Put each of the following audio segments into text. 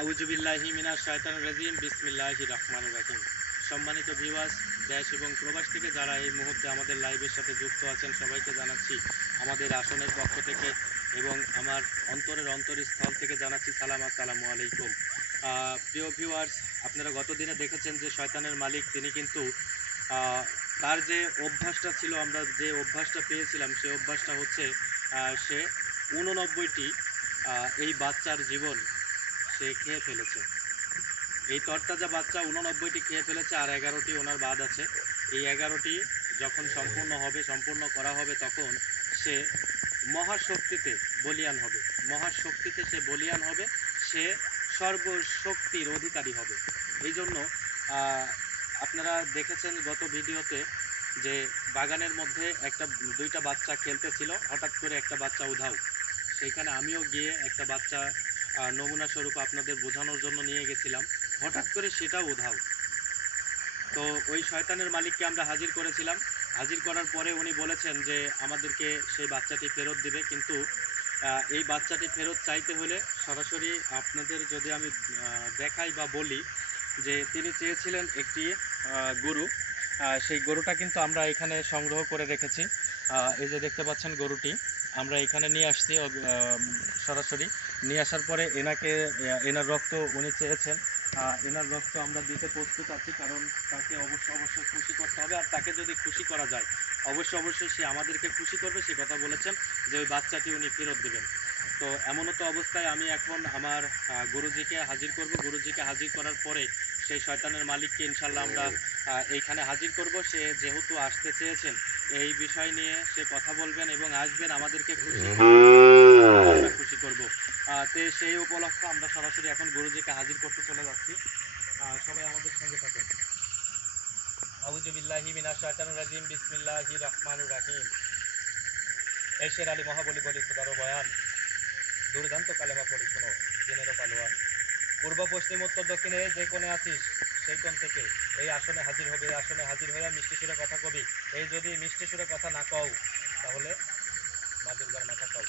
আউযুবিল্লাহি মিনাশ শাইতানির রাজিম বিসমিল্লাহির রহমানির রহিম। সম্মানিত ভিউয়ার্স, দেশ এবং প্রবাস থেকে যারা এই মুহূর্তে আমাদের লাইভের সাথে যুক্ত আছেন সবাইকে জানাচ্ছি আমাদের আসনের পক্ষ থেকে এবং আমার অন্তরস্থল থেকে জানাচ্ছি সালাম, আসসালামু আলাইকুম। প্রিয় ভিউয়ার্স, আপনারা গত দিনে দেখেছেন যে শয়তানের মালিক তিনি কিন্তু আহ, তার যে অভ্যাসটা ছিল, আমরা যে অভ্যাসটা পেয়েছিলাম সেই অভ্যাসটা হচ্ছে সে 89টি এই বাচ্চার জীবন সে খেয়ে ফেলেছে। এই তরতাজা বাচ্চা 89টি খেয়ে ফেলেছে, আর 11টি ওনার বাদ আছে। এই 11টি যখন সম্পূর্ণ করা হবে তখন সে মহাশক্তিতে বলিয়ান হবে। মহাশক্তিতে সে বলিয়ান হবে, সে সর্বশক্তির অধিকারী হবে। এই জন্য আপনারা দেখেছেন গত ভিডিওতে যে বাগানের মধ্যে দুইটা বাচ্চা খেলতেছিল, হঠাৎ করে একটা বাচ্চা উধাও। সেইখানে আমিও গিয়ে একটা বাচ্চা নমুনা স্বরূপ আপনাদের বোঝানোর জন্য নিয়ে গেছিলাম। হঠাৎ করে সেটাও উধাও। তো ওই শয়তানের মালিককে আমরা হাজির করেছিলাম। হাজির করার পরে উনি বলেছেন যে আমাদেরকে সেই বাচ্চাটি ফেরত দিবে, কিন্তু এই বাচ্চাটি ফেরত চাইতে হলে সরাসরি আপনাদের যদি আমি দেখাই বা বলি যে তিনি চেয়েছিলেন একটি গরু। সেই গরুটা কিন্তু আমরা এখানে সংগ্রহ করে রেখেছি। এই যে দেখতে পাচ্ছেন গরুটি আমরা এখানে নিয়ে আসছি। সরাসরি নিয়ে আসার পরে এনার রক্ত উনি চেয়েছেন। এনার রক্ত আমরা দিতে প্রস্তুত আছি, কারণ তাকে অবশ্যই খুশি করতে হবে। আর তাকে যদি খুশি করা যায় অবশ্যই সে আমাদেরকে খুশি করবে, সে কথা বলেছেন যে ওই বাচ্চাটি উনি ফেরত দেবেন। তো এমনতো অবস্থায় আমি এখন আমার গুরুজিকে হাজির করব। গুরুজিকে হাজির করার পরে সেই শয়তানের মালিককে ইনশাল্লাহ আমরা এইখানে হাজির করব। সে যেহেতু আসতে চেয়েছেন, এই বিষয় নিয়ে সে কথা বলবেন এবং আসবেন, আমাদেরকে খুশি আমরা খুশি করব। তো সেই উপলক্ষে আমরা সরাসরি এখন গুরুজিকে হাজির করতে চলে যাচ্ছি। সবাই আমাদের সঙ্গে থাকেন। আউযু বিল্লাহি মিনাশ শাইতানির রাজিম বিসমিল্লাহির রহমানির রহিম। এশের আলী মহাবলী বলি খুদারো বয়ান, দুর্দান্ত কালেমা পড়ি শোনো জেনেরো পালোয়ান। পূর্ব পশ্চিম উত্তর দক্ষিণে যে কোণে আছিস সেই কোণ থেকে এই আসনে হাজির হবে। এই আসনে হাজির হইয়া মিষ্টি সুরে কথা কবি। এই যদি মিষ্টি সুরে কথা না কও তাহলে মা দুর্গার মাথা কও।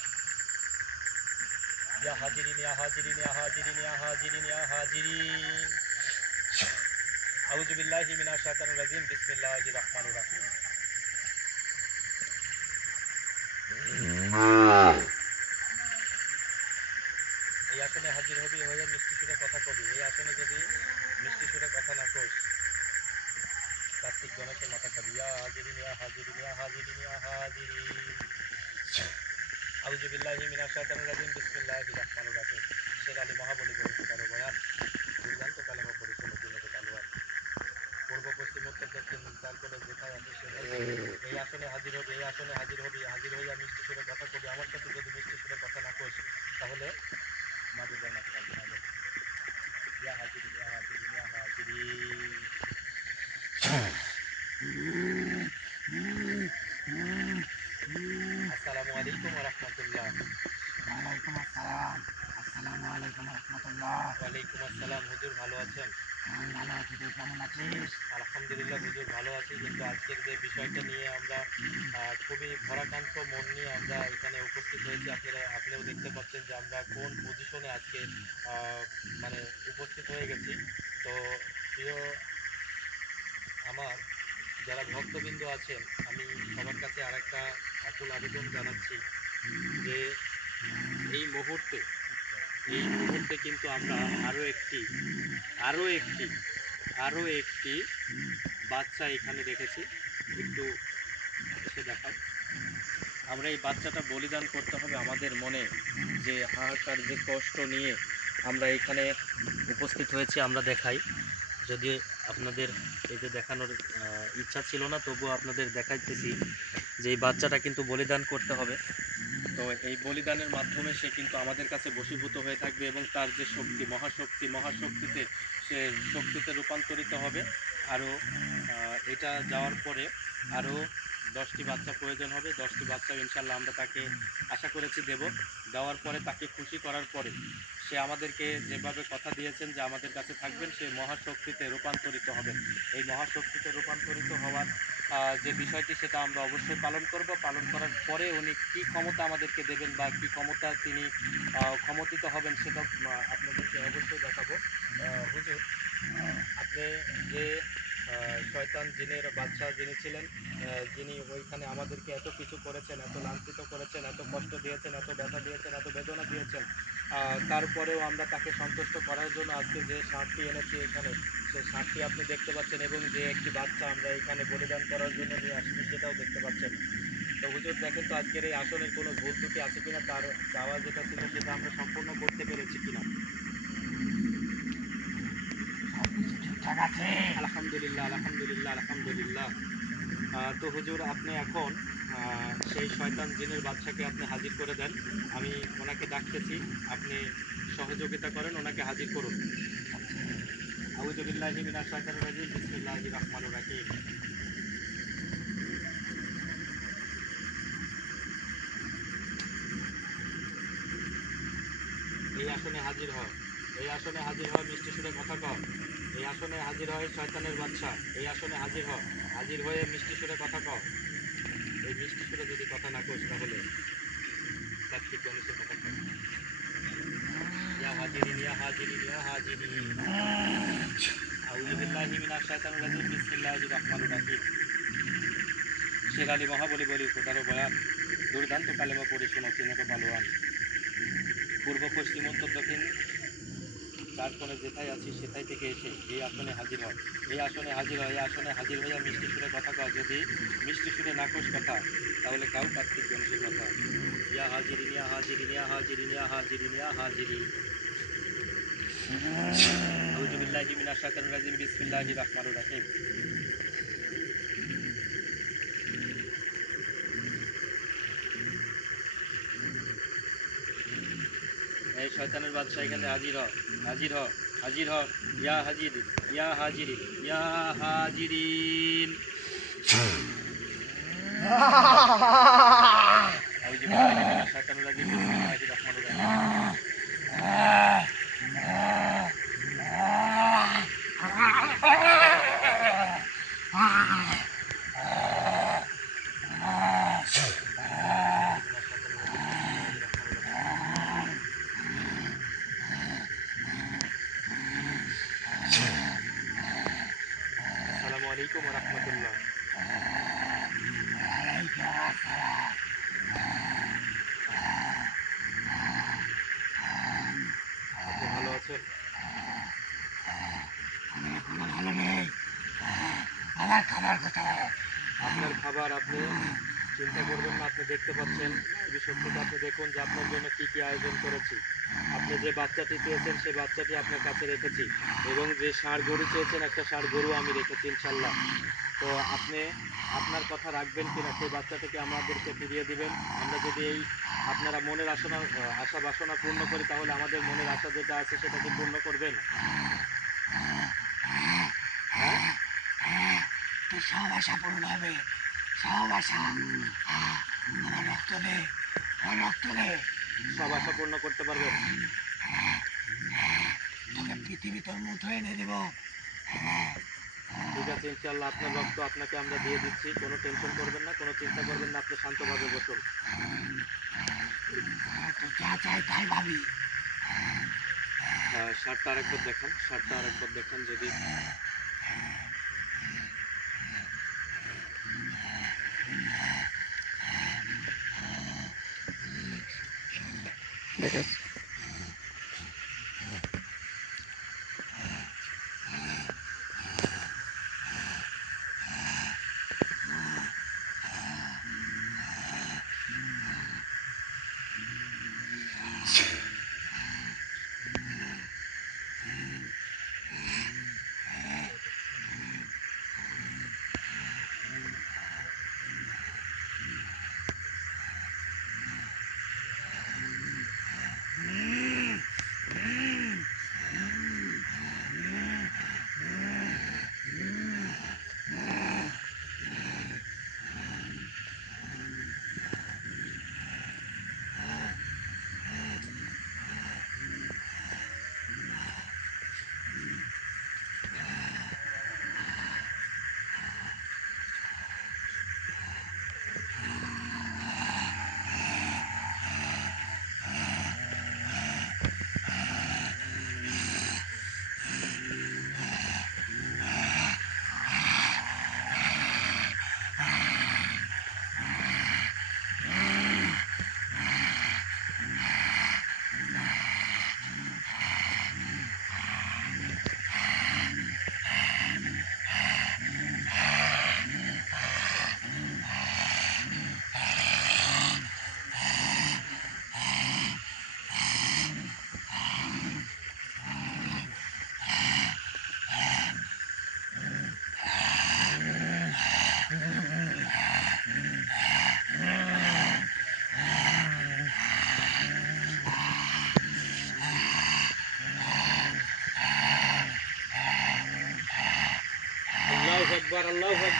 ইয়া হাজিরিন ইয়া হাজিরিন ইয়া হাজিরিন ইয়া হাজিরিন ইয়া হাজিরিন। আউযু বিল্লাহি মিনাশ শাইতানির রাজিম বিসমিল্লাহির রহমানির রহিম। এই আসনে হাজির হবি হয়ে মিষ্টি সুরে কথা কবি। এই আসনে যদি মিষ্টি সুরে কথা না কোস কার্তিক গণেশের মাথা খাবি। ইয়া হাজিরিন ইয়া হাজিরিন ইয়া হাজিরিন ইয়া হাজিরিন। আউযু বিল্লাহি মিনাশ শাইতানির রাজিম বিসমিল্লাহির রহমানির রহিম। শের আলী মহাবলী বলি খুদারো বয়ান, দুর্দান্ত কালেমা পড়ি শোনো জেনেরো পালোয়ান। পূর্ব পশ্চিম উত্তর দক্ষিণ চার কোণে যেথায় আছে সেথায় এই আসনে হাজির হবি। এই আসনে হাজির হবি, হাজির হইয়া মিষ্টি সুরে কথা কবি। আমার সাথে যদি মিষ্টি সুরে কথা না কোস তাহলে মা দুর্গার মাথা কাটবে না। ইয়া হাজিরিন ইয়া হাজিরিন ইয়া হাজিরিন। আসসালামু আলাইকুম ওয়া রাহমাতুল্লাহ। ওয়ালাইকুম আসসালাম। আসসালামু আলাইকুম রহমতুল্লাহ। ওয়ালাইকুম আসসালাম। হুজুর ভালো আছেন? আমি ভালো আছি, তুই কেমন আছিস? আলহামদুলিল্লাহ হুজুর ভালো আছি, কিন্তু আজকের যে বিষয়টা নিয়ে আমরা খুবই ভরাক্রান্ত মন নিয়ে আমরা এখানে উপস্থিত হয়েছি। আপনিও দেখতে পাচ্ছেন যে আমরা কোন পজিশনে আজকে আহ, মানে উপস্থিত হয়ে গেছি। তো প্রিয় আমার যারা ভক্তবৃন্দ আছেন, আমি সবার কাছে আরেকটা আকুল আবেদন জানাচ্ছি যে এই মুহূর্তে এই মুহূর্তে কিন্তু আমরা আরো একটি আরো একটি বাচ্চা এখানে রেখেছি। একটু সে দেখাও। আমরা এই বাচ্চাটা বলিদান করতে হবে আমাদের মনে যে হাহাকার যে কষ্ট নিয়ে আমরা এখানে উপস্থিত হয়েছি। আমরা দেখাই, যদি আপনাদের এই যে দেখানোর ইচ্ছা ছিল না তবুও আপনাদের দেখাইতেছি যে এই বাচ্চাটা কিন্তু বলিদান করতে হবে। তো এই বলিদানের মাধ্যমে সে কিন্তু আমাদের কাছে বশীভূত হয়ে থাকবে এবং তার যে শক্তি, মহাশক্তিতে সে শক্তিতে রূপান্তরিত হবে। আরও এটা যাওয়ার পরে আরও 10টি বাচ্চা প্রয়োজন হবে। 10টি বাচ্চা ইনশাল্লাহ আমরা তাকে আশা করেছি দেব। দেওয়ার পরে তাকে খুশি করার পরে সে আমাদেরকে যেভাবে কথা দিয়েছেন যে আমাদের কাছে থাকবেন, সে মহাশক্তিতে রূপান্তরিত হবেন। এই মহাশক্তিতে রূপান্তরিত হওয়ার যে বিষয়টি সেটা আমরা অবশ্যই পালন করব। পালন করার পরে উনি কী ক্ষমতা আমাদেরকে দেবেন বা কী ক্ষমতা তিনি ক্ষমতিত হবেন সেটা আপনাদেরকে অবশ্যই দেখাবো। হুজুর, আপনি যে শয়তান জিনের বাদশা যিনি ছিলেন, যিনি ওইখানে আমাদেরকে এত কিছু করেছেন, এত লাঞ্ছিত করেছেন, এত কষ্ট দিয়েছেন, এত ব্যথা দিয়েছেন, এত বেদনা দিয়েছেন, তারপরেও আমরা তাকে সন্তুষ্ট করার জন্য আজকে যে ষাঁড়টি এনেছি এখানে, সেই ষাঁড়টি আপনি দেখতে পাচ্ছেন এবং যে একটি বাচ্চা আমরা এখানে বলিদান করার জন্য নিয়ে আসছি সেটাও দেখতে পাচ্ছেন। তো হুজুর দেখেন তো আজকের এই আসনের কোনো ভুল ত্রুটি আছে কিনা, তার চাওয়া যেটা ছিল সেটা আমরা সম্পূর্ণ করতে পেরেছি কিনা। সবকিছু ঠিকঠাক আছে। আলহামদুলিল্লাহ, আলহামদুলিল্লাহ, আলহামদুলিল্লাহ। তো হুজুর আপনি এখন সেই শয়তান জিনের বাদশাকে আপনি হাজির করে দেন। আমি ওনাকে ডাকতেছি, আপনি সহযোগিতা করেন, ওনাকে হাজির করুন। আউযু বিল্লাহি মিনাশ শাইতানির রাজিম, বিসমিল্লাহির রহমানির রহিম। এই আসনে হাজির হ, এই আসনে হাজির হয়, মিষ্টি সুরে কথা কও। এই আসনে হাজির হয় শয়তানের বাদশা, এই আসনে হাজির হ, হাজির হয়ে মিষ্টি সুরে কথা কও। এই মিষ্টি সুরে যদি কথা না কোস তাহলে কার্তিক গণেশের কথা কও। ইয়া হাজিরিন, ইয়া হাজিরিন, ইয়া হাজিরিন। আউযু বিল্লাহি মিনাশ শাইতানির রাজিম, বিসমিল্লাহির রহমানির রহিম। শের আলী মহাবলী বলি খোদারো বয়ান, দুর্দান্ত কালেমা পড়ি শোনো চিনেরো পালোয়ান। পূর্ব পশ্চিম উত্তর দক্ষিণ চার কোণে যেথায় আছি সেথায় থেকে এসে এই আসনে হাজির হয়, এই আসনে হাজির হয়, এই আসনে হাজির হইয়া মিষ্টি সুরে কথা কও। যদি মিষ্টি সুরে নাকোশ কথা তাহলে কাউ কার্তিক গণেশের কথা। ইয়া হাজিরিন, ইয়া হাজিরিন, ইয়া হাজিরিন, ইয়া হাজিরিন, ইয়া হাজিরিন। আউযু বিল্লাহি মিনাশ শাইতানির রাজিম, বিসমিল্লাহির রহমানির রহিম। এই শয়তানের বাদশা এখানে হাজির হ, হাজির হ, হাজির হ। ইয়া হাজির, ইয়া হাজিরিন, ইয়া হাজিরিন। আউযু বিল্লাহি মিনাশ শাইতানির রাজিম, বিসমিল্লাহির রহমানির রহিম। আউযু বিল্লাহি মিনাশ শাইতানির রাজিম, বিসমিল্লাহির রহমানির রহিম। আসসালামু আলাইকুম ওয়া রাহমাতুল্লাহ। আপনি ভালো আছেন? কোনো ভালো নেই। আমার খাবার কোথায়? আপনার খাবার আপনি চিন্তা করবেন না, আপনি দেখতে পাচ্ছেন, টিভি শক্তিতে আপনি দেখুন যে আপনার জন্য কি কি আয়োজন করেছি। আপনি যে বাচ্চাটি চেয়েছেন সেই বাচ্চাটি আপনার কাছে রেখেছি এবং যে ষাঁড় গরু চেয়েছেন একটা ষাঁড় গরু আমি রেখেছি ইনশাল্লাহ। তো আপনি আপনার কথা রাখবেন কিনা সেই বাচ্চাটিকে আমাদেরকে ফিরিয়ে দিবেন। আমরা যদি এই আপনারা মনের আশা বাসনা পূর্ণ করি তাহলে আমাদের মনের আশা যেটা আছে সেটা কি পূর্ণ করবেন? হ্যাঁ, তো সব আশা পূরণ হবে, সব আশা। আমার রক্ত দে, আমার রক্ত দে। সব আশা পূর্ণ করতে পারবেন? তোকে পৃথিবী তোর মুঠো এনে দেব। ঠিক আছে ইনশাল্লাহ, আপনার রক্ত আপনাকে আমরা দিয়ে দিচ্ছি, কোনো টেনশন করবেন না, কোনো চিন্তা করবেন না, আপনি শান্তভাবে বসুন। তো যা চাই তাই ভাবি। শার্টটা আরেকবার দেখান, শার্টটা আরেকবার দেখান যদি।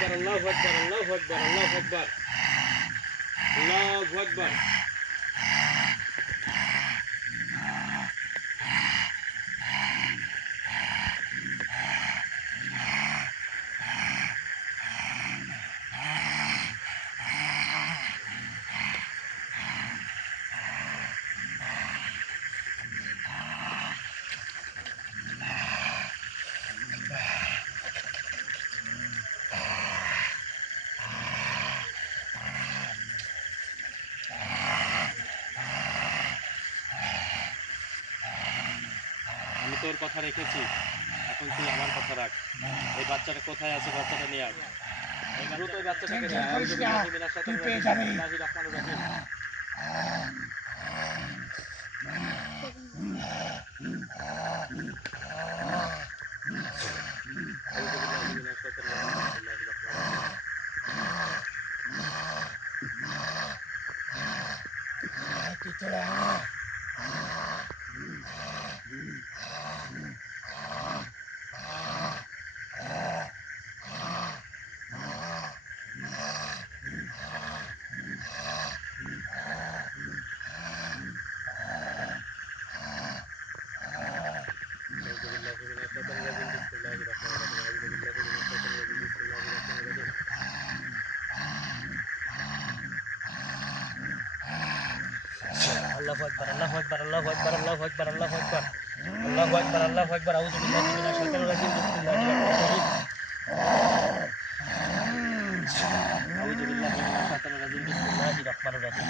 আকবার, আল্লাহু আকবার, আল্লাহু আকবার, আল্লাহু আকবার, আল্লাহু আকবার। আমি তোর কথা রেখেছি, এখন তুই আমার কথা রাখ। এই বাচ্চাটা কোথায় আছে? বাচ্চাটা নিয়ে আয়। দ্রুত ওই বাচ্চাটাকে নিয়ে টেনশন আয়। করিস আউযু না, বিল্লাহি মিনাশ তুই শাইতানির পেয়ে রাজিম, যাবি। বিসমিল্লাহির রহমানির রহিম। আউযু বিল্লাহি মিনাশ শাইতানির রাজিম, বিসমিল্লাহির রহমানির রহিম। তুই চলে আয়। আউযু বিল্লাহি মিনাশ শাইতানির রাজিম, বিসমিল্লাহির রহমানির রহিম। আউযু বিল্লাহি মিনাশ শাইতানির রাজিম, বিসমিল্লাহির রহমানির রহিম। আল্লাহু আকবার, আল্লাহু আকবার, আল্লাহু আকবার, আল্লাহু আকবার, আল্লাহু আকবার, আল্লাহু আকবার, আল্লাহু আকবার। আউযু বিল্লাহি মিনাশ শাইতানির রাজিম, বিসমিল্লাহির রহমানির রহিম। আউযু বিল্লাহি মিনাশ শাইতানির রাজিম, বিসমিল্লাহির রহমানির রহিম।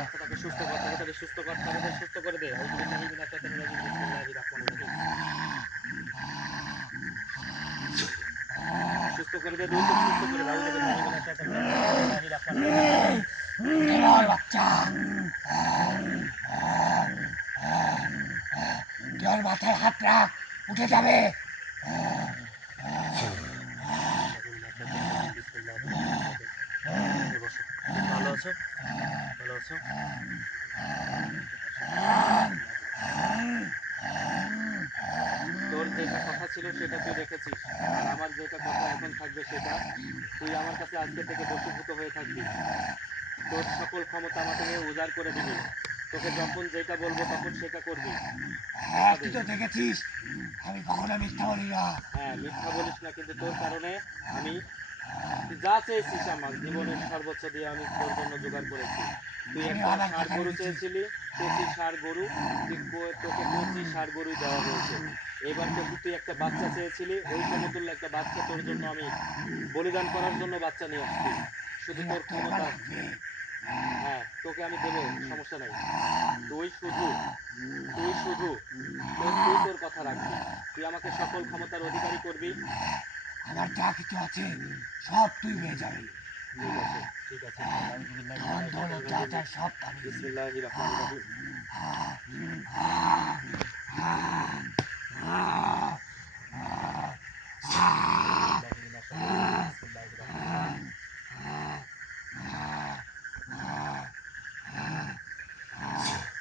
বাচ্চাটাকে সুস্থ কর, তাড়াতাড়ি সুস্থ কর, তাড়াতাড়ি সুস্থ করে দে। আউযু বিল্লাহি মিনাশ শাইতানির রাজিম, বিসমিল্লাহির রহমানির রহিম। সুস্থ করে দে, দ্রুত সুস্থ করে দে। আউযু বিল্লাহি মিনাশ শাইতানির রাজিম, বিসমিল্লাহির রহমানির রহিম। উঠে বল বাচ্চা, তুই ওর মাথায় হাত রাখ, উঠে যাবে। বিসমিল্লাহির রহমানির রহিম। এই বসো। তুমি ভালো আছো? ভালো আছো? তোর যেটা কথা ছিল সেটা তুই রেখেছিস, আর আমার যেটা কথা এখন থাকবে সেটা, তুই আমার কাছে আজকে থেকে বশীভূত হয়ে থাকবি। তোর সকল ক্ষমতা আমাকে নিয়ে উজাড় করে দিবি। তোকে যখন যেটা বলবো তখন সেটা করবি। কথা দে। তুই তো দেখেছিস আমি কখনো মিথ্যা বলি না। হ্যাঁ, মিথ্যা বলিস না, কিন্তু তোর কারণে আমি, তুই যা চেয়েছিস আমার জীবনের সর্বোচ্চ দিয়ে আমি তোর জন্য জোগাড় করেছি। তুই আমি একটা আবার ষাঁড় কথা গরু রেখেছি। চেয়েছিলি, কচি ষাঁড় গরু, তোকে কচি ষাঁড় গরুই দেওয়া হয়েছে। এবার তুই একটা বাচ্চা চেয়েছিলি, ওই সমতুল্য একটা বাচ্চা তোর জন্য আমি বলিদান করার জন্য বাচ্চা নিয়ে আসছি। শুধু এই তোর রক্ত আমার ক্ষমতা, লাগবে। হ্যাঁ তোকে আমি দেবো, সমস্যা নাই। তুই শুধু, তুই শুধু তুই তোর কথা রাখবি। তুই আমাকে সকল ক্ষমতার অধিকারী করবি। আমার যা কিছু আছে সব তুই পেয়ে যাবি। ঠিক আছে, ঠিক আছে। আউযু বিল্লাহি ধন মিনাশ দৌলত শাইতানির যা রাজিম, চাই সব পাবি। বিসমিল্লাহির রহমানির রহিম। আউযু বিল্লাহি মিনাশ শাইতানির রাজিম, বিসমিল্লাহির রহমানির রহিম।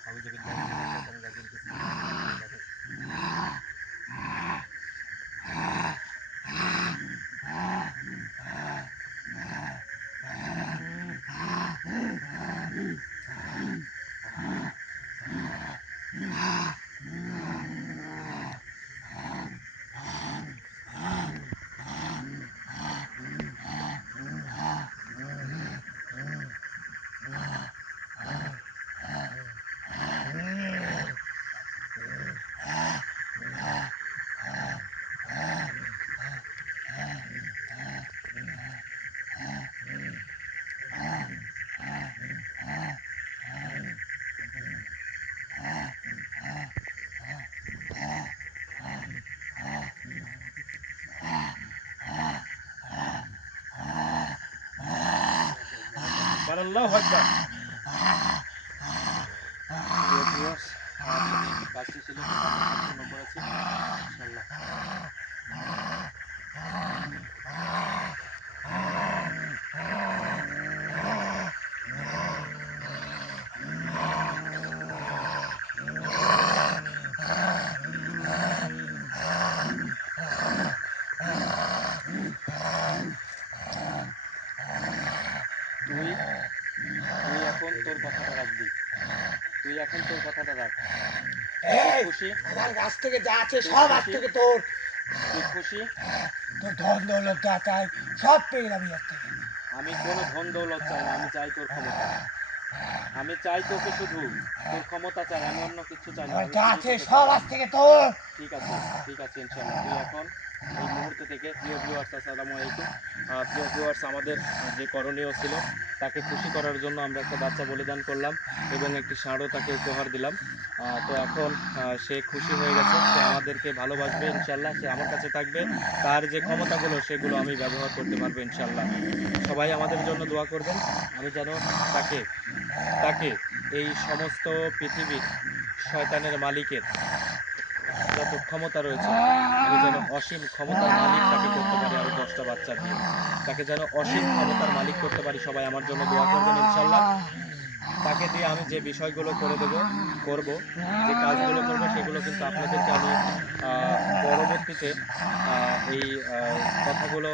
আউযু বিল্লাহি মিনাশ শাইতানির রাজিম, বিসমিল্লাহির রহমানির রহিম। আল্লাহু আকবার। প্রিয় ভিউয়ার্স, আমার সাথে একটু কাজ ছিল, সেটা আমরা সম্পূর্ণ করেছি ইনশাআল্লাহ। তোর কথাটা রাখবি, তুই এখন তোর কথাটা রাখ। এই খুশি? আমার কাছ থেকে যা আছে তুই সব আজ খুশি? থেকে তোর। তুই খুশি? তোর ধন দৌলত যা চাই সব পেয়ে যাবি আজ থেকে। আমি কোনো ধন দৌলত চাই না, আমি চাই তোর ক্ষমতা। আমি চাই তোকে শুধু, তোর ক্ষমতা চাই, আমি অন্য কিছু চাই না, তোর আমি যা শুধু আছে তোকে সব চাই। আজ থেকে তোর। ঠিক আছে, ঠিক আছে, ইনশাল্লাহ। তুই এখন এই মুহূর্তে থেকে, প্রিয় ভিউয়ার্স আসসালামু আলাইকুম। প্রিয় ভিউয়ার্স, আমাদের যে করণীয় ছিল, তাকে খুশি করার জন্য আমরা একটা বাচ্চা বলিদান করলাম এবং একটি ষাঁড়ও তাকে উপহার দিলাম। তো এখন সে খুশি হয়ে গেছে, সে আমাদেরকে ভালোবাসবে ইনশাল্লাহ, সে আমার কাছে থাকবে। তার যে ক্ষমতাগুলো সেগুলো আমি ব্যবহার করতে পারবো ইনশাল্লাহ। সবাই আমাদের জন্য দোয়া করবেন, আমি যেন তাকে তাকে এই সমস্ত পৃথিবীর শয়তানের মালিকের যত ক্ষমতা রয়েছে, আমি যেন অসীম ক্ষমতার মালিক তাকে করতে পারি আরো 10টা বাচ্চা দিয়ে, তাকে যেন অসীম ক্ষমতার মালিক করতে পারি। সবাই আমার জন্য দোয়া করবেন ইনশাল্লাহ। তাকে দিয়ে আমি যে বিষয়গুলো করে দেব, করব, যে কাজগুলো করব, সেগুলো কিন্তু আপনাদেরকে আমি পরবর্তীতে এই কথাগুলো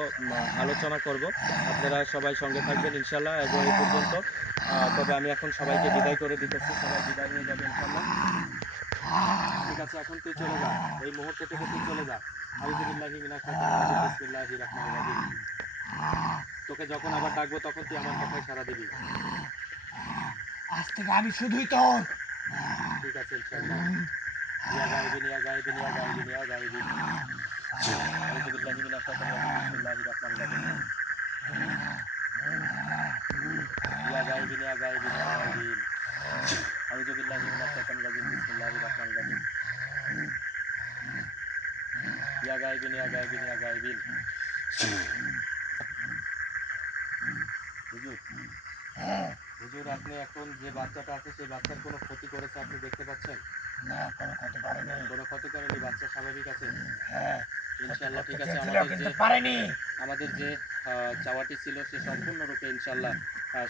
আলোচনা করব। আপনারা সবাই সঙ্গে থাকবেন ইনশাল্লাহ এবং এই পর্যন্ত। তবে আমি এখন সবাইকে বিদায় করে দিতেছি, সবাই বিদায় হয়ে যাবে ইনশাল্লাহ। ঠিক আছে, এখন তুই চলে যা, এই মুহূর্ত থেকে তুই চলে যা। আউযুবিল্লাহি মিনাশ শাইতানির রাজিম, বিসমিল্লাহির রহমানির রহিম। তোকে যখন আবার ডাকবো তখন তুই আমার কথায় সাড়া দিবি। আজ থেকে আমি শুধুই তোর। ঠিক আছে ইনশাআল্লাহ। ইয়া গায়বিন ইয়া গায়বিন ইয়া গায়বিন ইয়া গায়বিন। আউযুবিল্লাহি মিনাশ শাইতানির রাজিম, বিসমিল্লাহির রহমানির রহিম। ইয়া গায়বিন ইয়া গায়বিন ইয়া গায়বিন। আউযুবিল্লাহি মিনাশ শাইতানির রাজিম, বিসমিল্লাহির রহমানির রহিম। ইয়া গায়বিন ইয়া গায়বিন ইয়া গায়বিন। হুজুর, হুজুর, আপনি এখন যে বাচ্চাটা আছে সেই বাচ্চার কোনো ক্ষতি করেছে আপনি দেখতে পাচ্ছেন? না, কোনো ক্ষতি করেনি। কোনো ক্ষতি করেনি, বাচ্চা স্বাভাবিক আছে হ্যাঁ, ক্ষতি ইনশাল্লাহ। করতে ঠিক আছে, চেয়েছিল আমাদের কিন্তু যে পারেনি। চাওয়াটি ছিল সে সম্পূর্ণরূপে ইনশাল্লাহ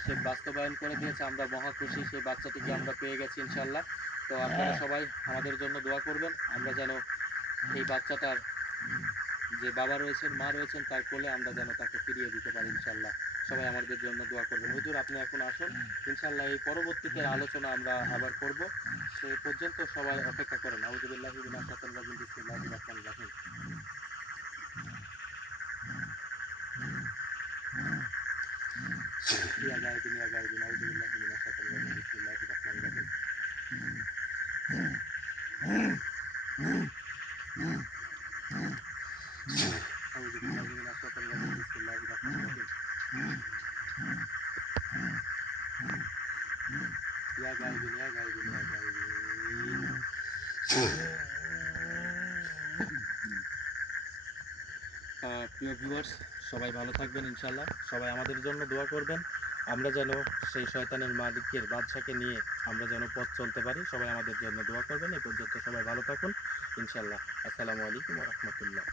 সে বাস্তবায়ন করে দিয়েছে। আমরা মহা খুশি, সেই বাচ্চাটিকে আমরা পেয়ে গেছি ইনশাল্লাহ। তো আপনারা সবাই আমাদের জন্য দোয়া করবেন, আমরা যেন এই বাচ্চাটার যে বাবা রয়েছেন, মা রয়েছেন, তার কোলে আমরা যেন তাকে ফিরিয়ে দিতে পারি ইনশাল্লাহ। সবাই আমাদের জন্য দোয়া করবেন। হুজুর, আপনি এখন আসুন ইনশাল্লাহ, এই পরবর্তীতে আলোচনা আমরা আবার করব। সে পর্যন্ত সবাই অপেক্ষা করেন। আউযুবিল্লাহি মিনাশ শাইতানির রাজিম, বিসমিল্লাহির রহমানির রহিম। ইয়া গায়বিন ইয়া গায়বিন। আউযুবিল্লাহি মিনাশ শাইতানির রাজিম, বিসমিল্লাহির রহমানির রহিম। আউযুবিল্লাহি মিনাশ শাইতানির রাজিম, বিসমিল্লাহির রহমানির রহিম। ইয়া গায়বিন ইয়া গায়বিন ইয়া গায়বিন। প্রিয় ভিউয়ার্স, সবাই ভালো থাকবেন ইনশাল্লাহ, সবাই আমাদের জন্য দোয়া করবেন। আমরা যেন সেই শয়তানের মালিকের বাদশাকে নিয়ে আমরা যেন পথ চলতে পারি। সবাই আমাদের জন্য দোয়া করবেন। এই পর্যন্ত সবাই ভালো থাকুন ইনশাল্লাহ। আসসালামু আলাইকুম ওয়া রাহমাতুল্লাহ।